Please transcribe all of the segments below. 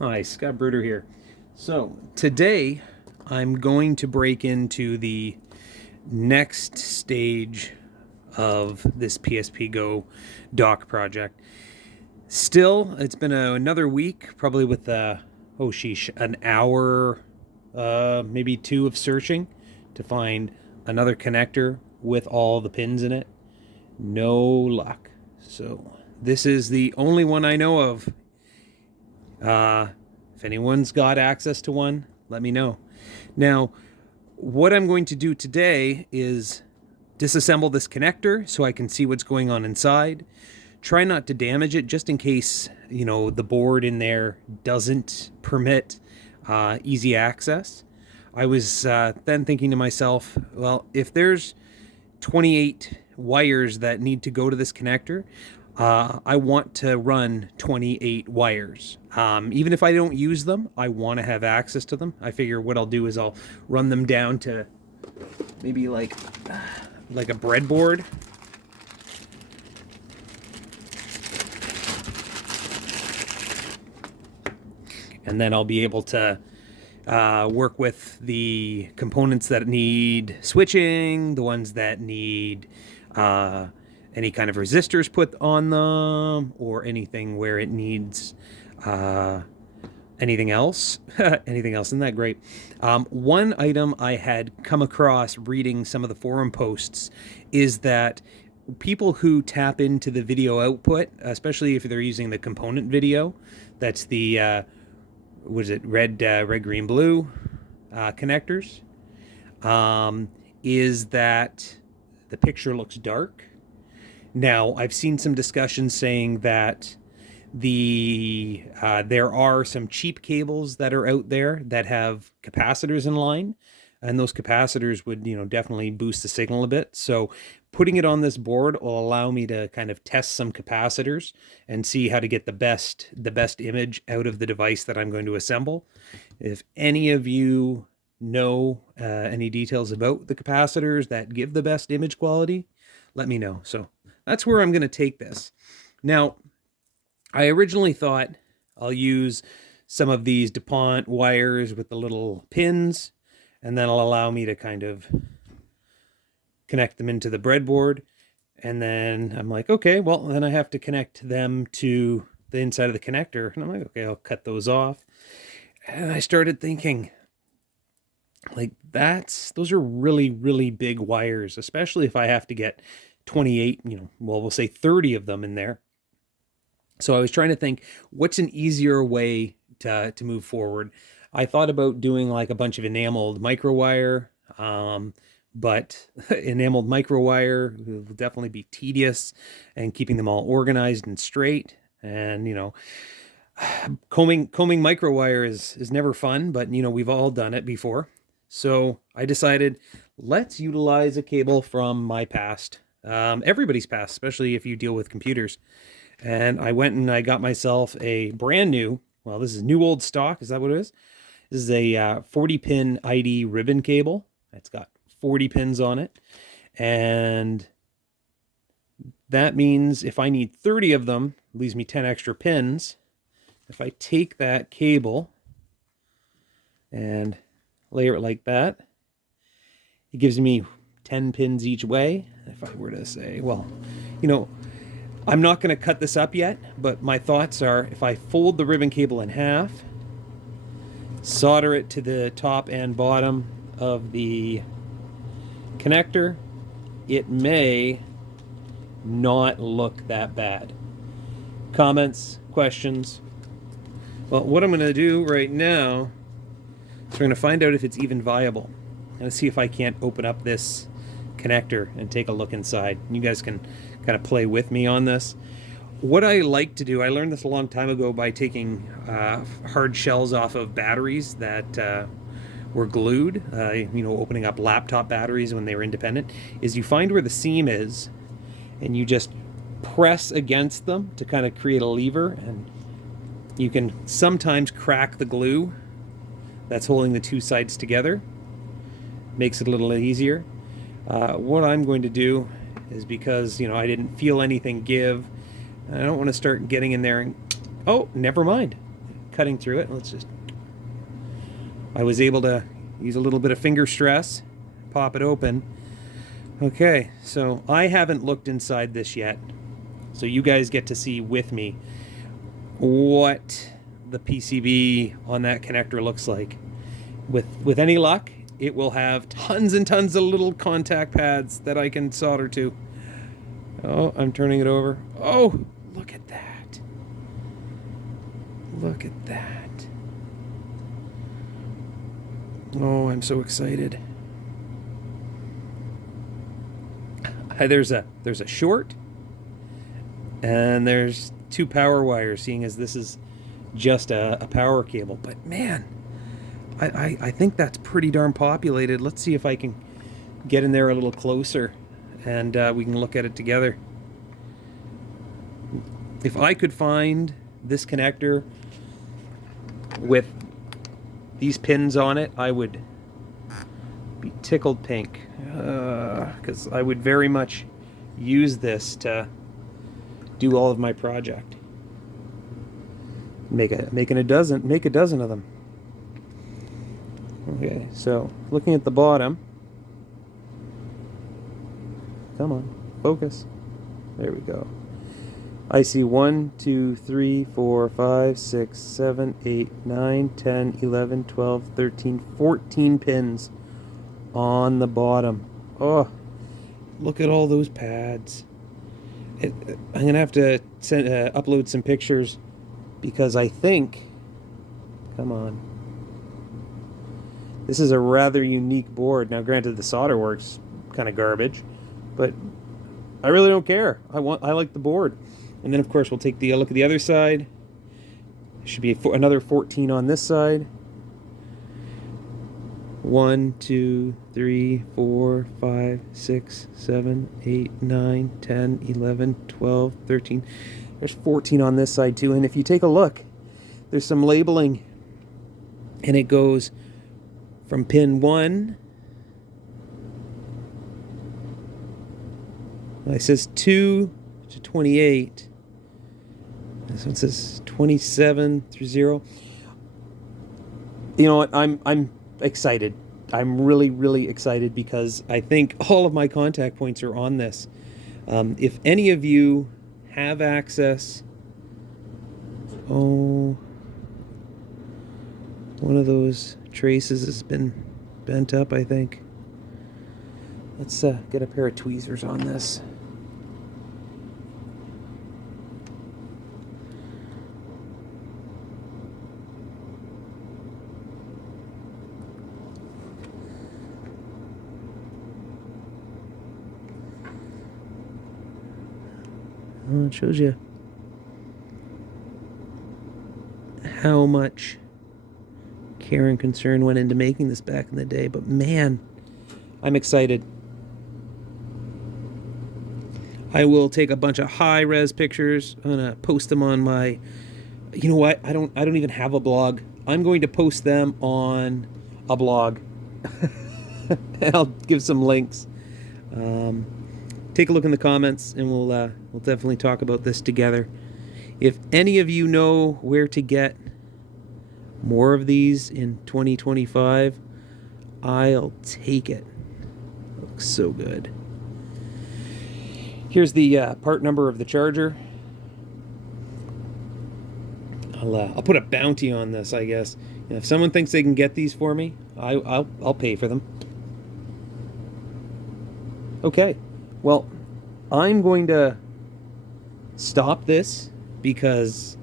Hi, Scott Bruder here. So, today I'm going to break into the next stage of this PSPgo dock project. Still, it's been another week, probably with oh sheesh, an hour, maybe two of searching to find another connector with all the pins in it. No luck. So, this is the only one I know of. If anyone's got access to one, let me know. Now, what I'm going to do today is disassemble this connector so I can see what's going on inside. Try not to damage it just in case, the board in there doesn't permit easy access. I was then thinking to myself, well, if there's 28 wires that need to go to this connector, I want to run 28 wires. Even if I don't use them, I want to have access to them. I figure what I'll do is I'll run them down to maybe like a breadboard. And then I'll be able to work with the components that need switching, the ones that need any kind of resistors put on them, or anything where it needs anything else. Anything else. Isn't that great? One item I had come across reading some of the forum posts is that people who tap into the video output, especially if they're using the component video, that's the red, green, blue connectors, is that the picture looks dark. Now, I've seen some discussion saying that there are some cheap cables that are out there that have capacitors in line, and those capacitors would, definitely boost the signal a bit. So putting it on this board will allow me to kind of test some capacitors and see how to get the best image out of the device that I'm going to assemble. If any of you know any details about the capacitors that give the best image quality, let me know. So that's where I'm going to take this. Now, I originally thought I'll use some of these DuPont wires with the little pins, and then it'll allow me to kind of connect them into the breadboard. And then I'm like, okay, well, then I have to connect them to the inside of the connector. And I'm like, okay, I'll cut those off. And I started thinking, like, those are really, really big wires, especially if I have to get 28, we'll say 30 of them in there. So I was trying to think, what's an easier way to move forward? I thought about doing like a bunch of enameled microwire, but enameled microwire will definitely be tedious, and keeping them all organized and straight. And, combing microwire is never fun, but, we've all done it before. So I decided, let's utilize a cable from my past, everybody's past, especially if you deal with computers. And I went and I got myself a brand new, well, this is new old stock. Is that what it is? This is a 40 pin ID ribbon cable. It's got 40 pins on it. And that means if I need 30 of them, it leaves me 10 extra pins. If I take that cable and layer it like that, it gives me 10 pins each way. If I were to say, well, I'm not going to cut this up yet, but my thoughts are, if I fold the ribbon cable in half, solder it to the top and bottom of the connector, it may not look that bad. Comments, questions? Well, what I'm going to do right now is we're going to find out if it's even viable. And see if I can't open up this connector and take a look inside. You guys can kind of play with me on this. What I like to do, I learned this a long time ago by taking hard shells off of batteries that were glued, opening up laptop batteries when they were independent, is you find where the seam is and you just press against them to kind of create a lever, and you can sometimes crack the glue that's holding the two sides together. Makes it a little easier. What I'm going to do is, because I didn't feel anything give, I don't want to start getting in there and, oh, never mind. cutting through it. I was able to use a little bit of finger stress, pop it open. Okay, so I haven't looked inside this yet, so you guys get to see with me what the PCB on that connector looks like. With any luck, it will have tons and tons of little contact pads that I can solder to. Oh, I'm turning it over. Oh, look at that. Look at that. Oh, I'm so excited. There's a short, and there's 2 power wires, seeing as this is just a power cable. But man, I think that's pretty darn populated. Let's see if I can get in there a little closer, and we can look at it together. If I could find this connector with these pins on it, I would be tickled pink, because I would very much use this to do all of my project. Make a dozen of them. Okay, so looking at the bottom, come on, focus. There we go. I see 1, 2, 3, 4, 5, 6, 7, 8, 9, 10, 11, 12, 13, 14 pins on the bottom. Oh, look at all those pads. I'm going to have to upload some pictures, because I think, come on, this is a rather unique board. Now granted, the solder works kind of garbage, but I really don't care. I like the board. And then of course we'll take the look at the other side. There should be another 14 on this side. 1, 2, 3, 4, 5, 6, 7, 8, 9, 10, 11, 12, 13. There's 14 on this side too. And if you take a look, there's some labeling, and it goes from pin 1. It says 2 to 28. This one says 27 through 0. You know what? I'm excited. I'm really excited, because I think all of my contact points are on this. If any of you have access, one of those traces has been bent up, I think. Let's get a pair of tweezers on this. Well, it shows you how much care and concern went into making this back in the day. But man, I'm excited. I will take a bunch of high-res pictures. I'm gonna post them on my, you know what, I don't even have a blog. I'm going to post them on a blog. And I'll give some links. Take a look in the comments, and we'll definitely talk about this together. If any of you know where to get more of these in 2025, I'll take it. Looks so good. Here's the part number of the charger. I'll put a bounty on this, I guess. And if someone thinks they can get these for me, I'll pay for them. Okay. Well, I'm going to stop this, because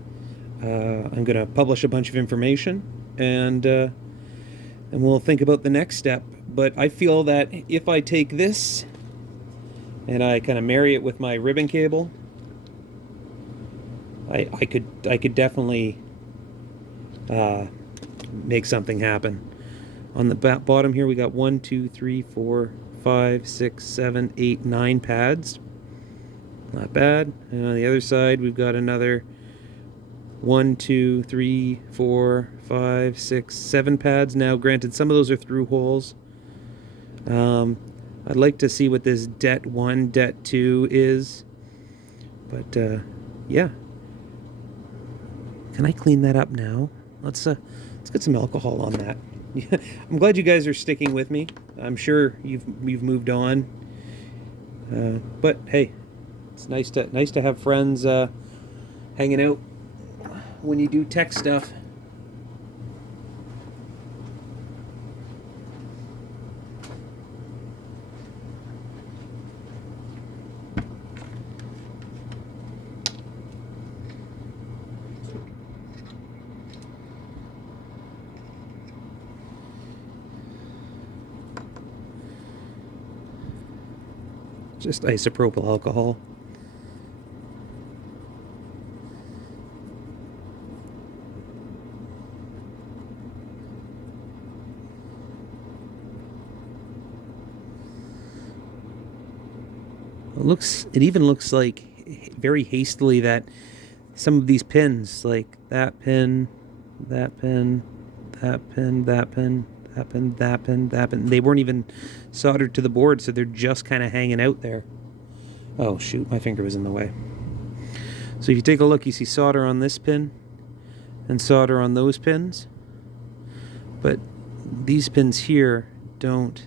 I'm going to publish a bunch of information, and we'll think about the next step. But I feel that if I take this and I kind of marry it with my ribbon cable, I could definitely make something happen. On the bottom here, we got 1, 2, 3, 4, 5, 6, 7, 8, 9 pads. Not bad. And on the other side, we've got another 1, 2, 3, 4, 5, 6, 7 pads. Now, granted, some of those are through holes. I'd like to see what this det 1, det 2 is. But, yeah. Can I clean that up now? let's get some alcohol on that. I'm glad you guys are sticking with me. I'm sure you've moved on, but hey, it's nice to have friends hanging out when you do tech stuff. Just isopropyl alcohol. It even looks like very hastily that some of these pins, like that pin, that pin, that pin, that pin, that pin, that pin, that pin, they weren't even soldered to the board, so they're just kind of hanging out there. Oh shoot, my finger was in the way. So if you take a look, you see solder on this pin and solder on those pins, but these pins here don't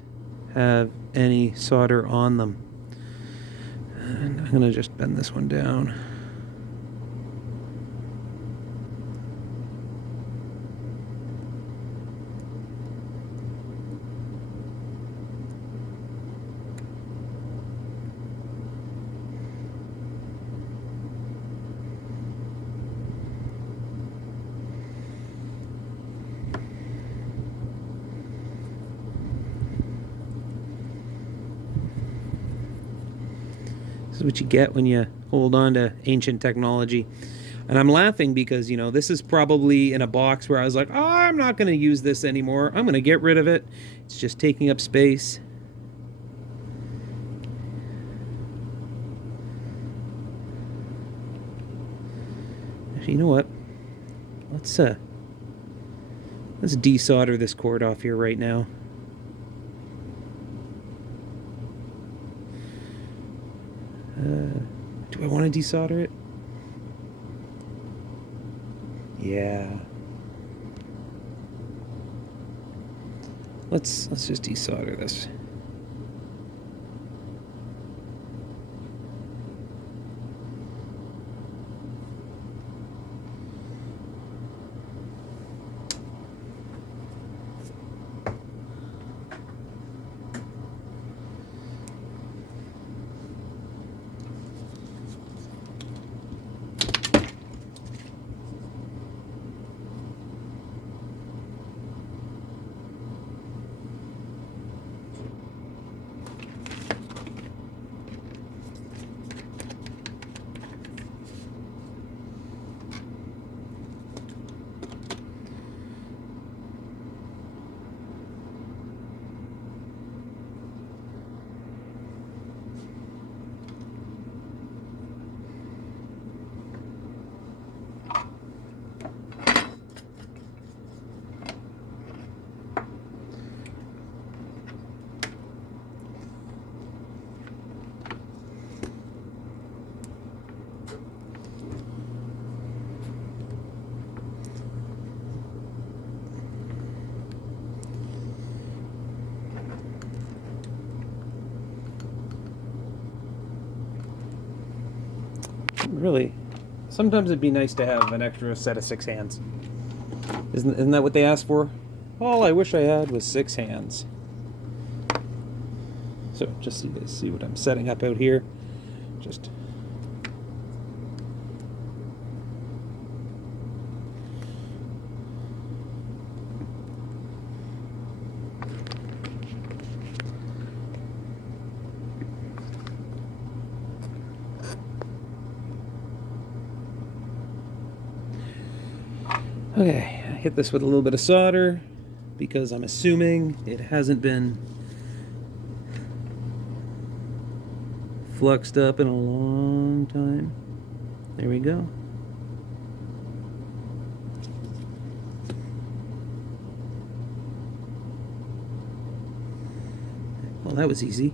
have any solder on them. And I'm gonna just bend this one down. This is what you get when you hold on to ancient technology. And I'm laughing because, you know, this is probably in a box where I was like, oh, I'm not going to use this anymore. I'm going to get rid of it. It's just taking up space. Actually, you know what? Let's desolder this cord off here right now. Do I want to desolder it? Yeah. Let's just desolder this. Really, sometimes it'd be nice to have an extra set of 6 hands. Isn't that what they asked for? All I wish I had was 6 hands. So just so you guys see what I'm setting up out here. Just okay, I hit this with a little bit of solder because I'm assuming it hasn't been fluxed up in a long time. There we go. Well, that was easy.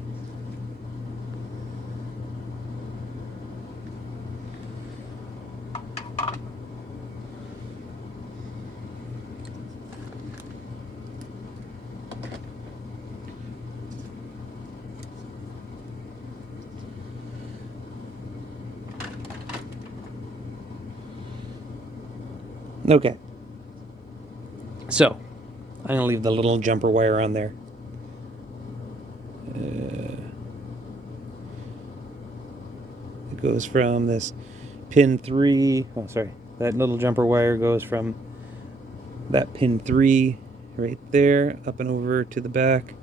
Okay. So, I'm going to leave the little jumper wire on there. It goes from this pin 3. Oh, sorry. That little jumper wire goes from that pin 3 right there up and over to the back.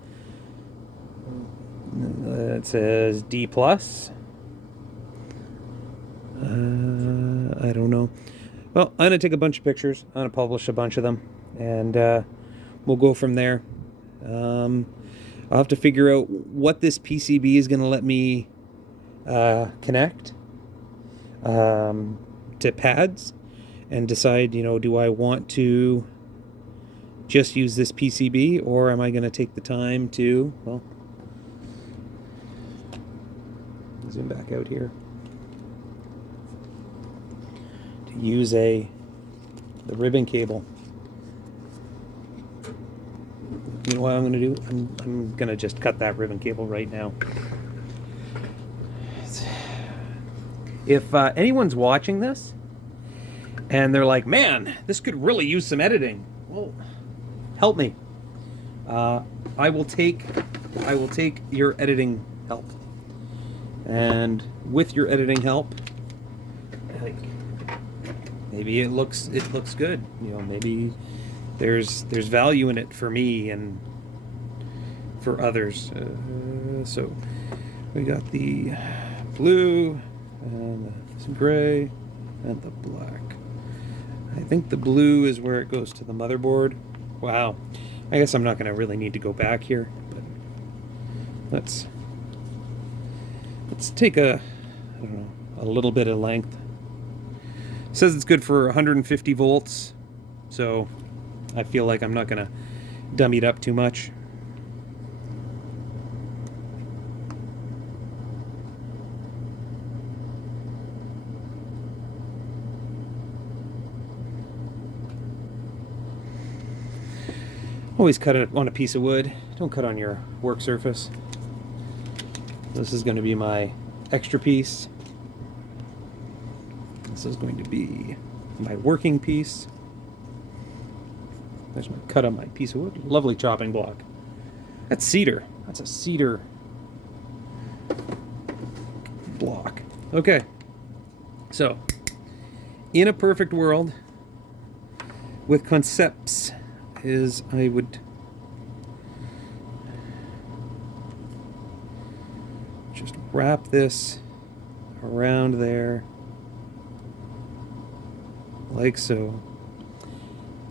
It says D+. I don't know. Well, I'm going to take a bunch of pictures. I'm going to publish a bunch of them. And we'll go from there. I'll have to figure out what this PCB is going to let me connect to pads and decide, you know, do I want to just use this PCB, or am I going to take the time to, well, zoom back out here, to use the ribbon cable. You know what I'm going to do? I'm going to just cut that ribbon cable right now. If anyone's watching this and they're like, man, this could really use some editing, well, help me. I will take your editing help. And with your editing help, like, maybe it looks good. You know, maybe there's value in it for me and for others. So we got the blue and some gray and the black. I think the blue is where it goes to the motherboard. Wow. I guess I'm not going to really need to go back here, but let's take I don't know, a little bit of length. It says it's good for 150 volts, so I feel like I'm not going to dummy it up too much. Always cut it on a piece of wood. Don't cut on your work surface. This is going to be my extra piece. This is going to be my working piece. There's my cut on my piece of wood. Lovely chopping block. That's cedar. That's a cedar block. Okay. So, in a perfect world, with concepts, I would just wrap this around there like so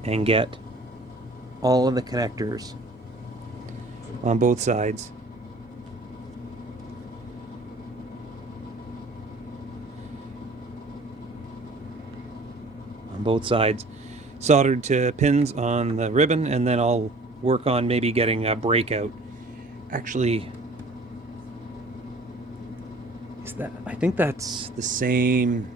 and get all of the connectors on both sides. On both sides. Soldered to pins on the ribbon, and then I'll work on maybe getting a breakout. Actually, I think that's the same.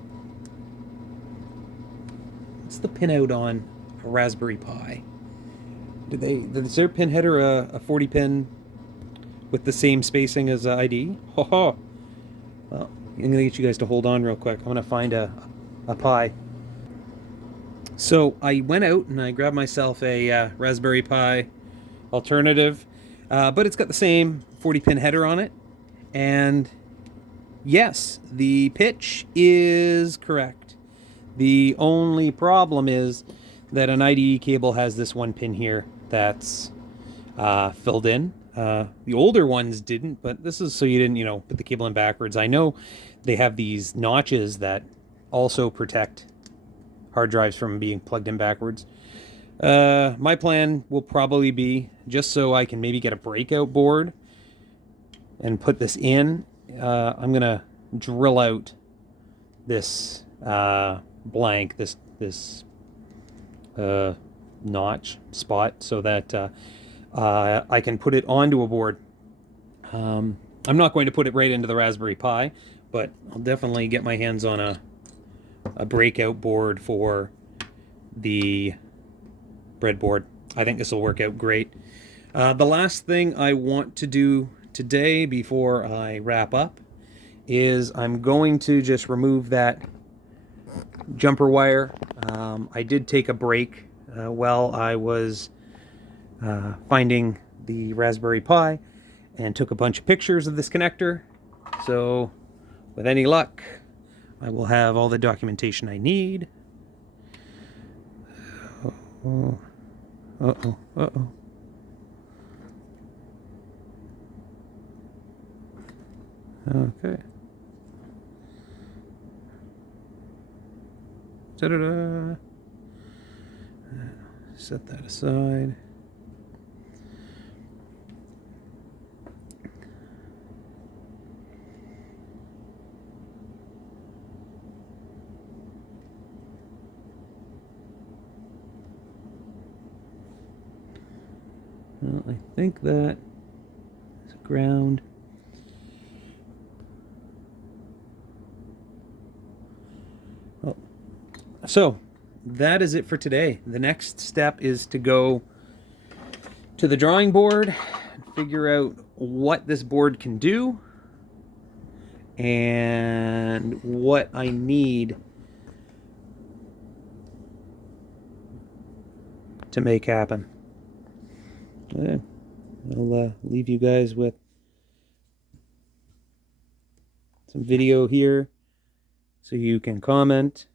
What's the pin out on a Raspberry Pi? Is their pin header a 40 pin with the same spacing as ID? Ho ho! Well, I'm gonna get you guys to hold on real quick. I'm gonna find a Pi. So I went out and I grabbed myself a Raspberry Pi alternative, but it's got the same 40 pin header on it, and yes, the pitch is correct. The only problem is that an IDE cable has this one pin here that's filled in. The older ones didn't, but this is so you didn't, you know, put the cable in backwards. I know they have these notches that also protect hard drives from being plugged in backwards. My plan will probably be, just so I can maybe get a breakout board and put this in, I'm gonna drill out this blank, this notch spot, so that I can put it onto a board. I'm not going to put it right into the Raspberry Pi, but I'll definitely get my hands on a breakout board for the breadboard. I think this will work out great. The last thing I want to do today before I wrap up is I'm going to just remove that jumper wire. I did take a break while I was finding the Raspberry Pi and took a bunch of pictures of this connector. So with any luck, I will have all the documentation I need. Uh-oh. Uh-oh. Uh-oh. Okay. Ta-da-da. Set that aside. Well, I think that is ground. Oh. So that is it for today. The next step is to go to the drawing board and figure out what this board can do and what I need to make happen. I'll leave you guys with some video here so you can comment.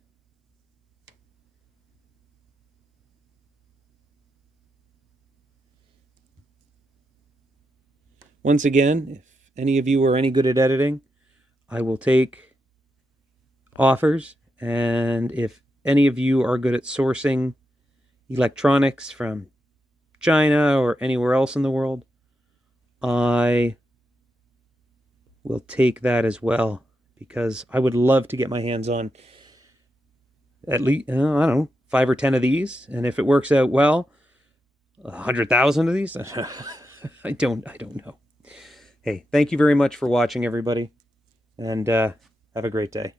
Once again, if any of you are any good at editing, I will take offers. And if any of you are good at sourcing electronics from China or anywhere else in the world, I will take that as well, because I would love to get my hands on at least, I don't know, 5 or 10 of these. And if it works out well, 100,000 of these. I don't know. Hey, thank you very much for watching, everybody, and have a great day.